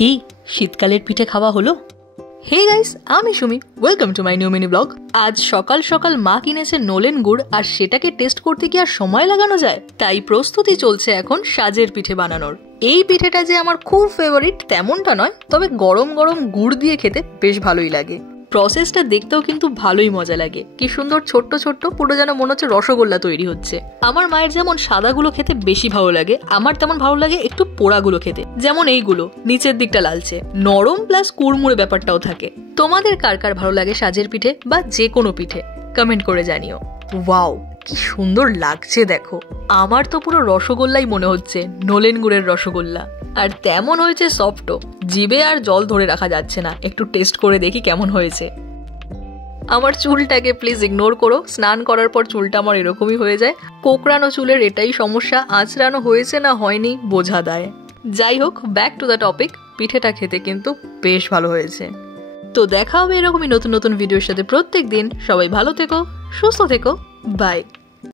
কি শীতকালের পিঠে খাওয়া হলো? হে গাইস, আমি Sumi, welcome to my new mini blog. আজ সকাল সকাল মা কিনেছে নলেন গুড়, আর সেটাকে টেস্ট করতে কি আর সময় লাগানো যায়? তাই প্রস্তুতি চলছে এখন সাজের পিঠে বানানোর। এই পিঠেটা যে আমার খুব ফেভারিট তেমনটা নয়, তবে গরম গরম গুড় দিয়ে খেতে বেশ ভালোই লাগে। প্রসেসটা দেখতেও কিন্তু ভালোই মজা লাগে। কি সুন্দর ছোট্ট ছোট্ট, পুরো যেন মনে হচ্ছে রসগোল্লা তৈরি হচ্ছে। আমার মায়ের যেমন সাদাগুলো খেতে বেশি ভালো লাগে, আমার তেমন ভালো লাগে একটু পোড়াগুলো খেতে। যেমন এইগুলো নিচের দিকটা লালচে, নরম প্লাস কুড়মুড়ে ব্যাপারটাও থাকে। তোমাদের কার কার ভালো লাগে সাজের পিঠে বা যে কোনো পিঠে? কমেন্ট করে জানিও। ওয়াও, কি সুন্দর লাগছে দেখো। আমার তো পুরো রসগোল্লাই মনে হচ্ছে, নলেন গুড়ের রসগোল্লা। আর তেমন হয়েছে সফটও, জিভে আর জল ধরে রাখা যাচ্ছে না। একটু টেস্ট করে দেখি কেমন হয়েছে। আমার চুলটাকে প্লিজ ইগনোর করো, স্নান করার পর চুলটা আমার এরকমই হয়ে যায়। কোকড়ানো চুলের এটাই সমস্যা, আঁচড়ানো হয়েছে না হয়নি বোঝা দেয়। যাই হোক, ব্যাক টু দ্য টপিক। পিঠেটা খেতে কিন্তু বেশ ভালো হয়েছে। তো দেখা হবে এরকমই নতুন নতুন ভিডিওর সাথে প্রত্যেক দিন। সবাই ভালো থেকো, সুস্থ থেকো, বাই।